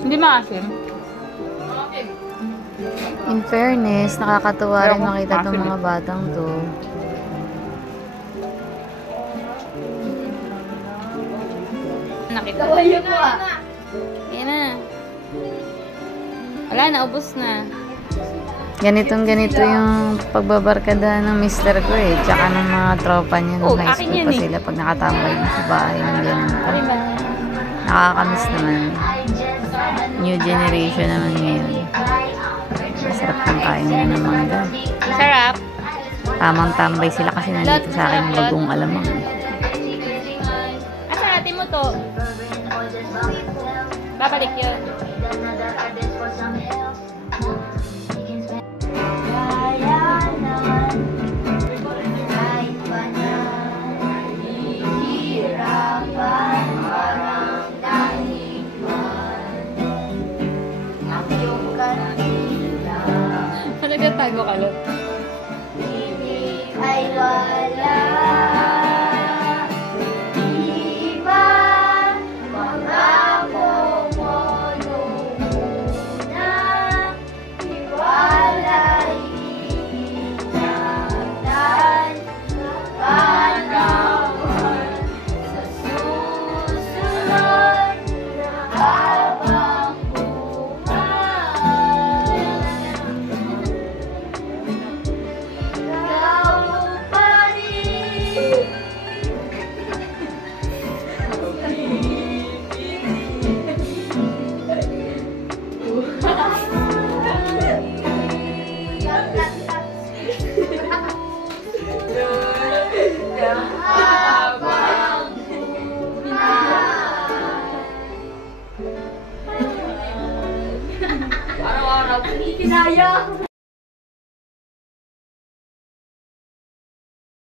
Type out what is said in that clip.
Hindi maasim. In fairness, nakakatuwa rin makita itong mga batang to. Nakita. Yan na. Wala na, ubos na. Ganito yung pagbabarkada ng mister ko eh. Tsaka ng mga tropa niya nung high school pa sila pag nakatambay sa bahay ng ganun pa. Nakakamiss naman. New generation naman ngayon. Masarap ng kain nila ng mangga. Sarap. Tamang tambay sila kasi nandito sa akin yung bagong alamang. Asa natin mo to? Babalik yun. Tago ka lang. Ay wala. Iba pangako mo nung una. Iwalay inagdan. Panahon sa susunod na habang araw-araw, kinaya.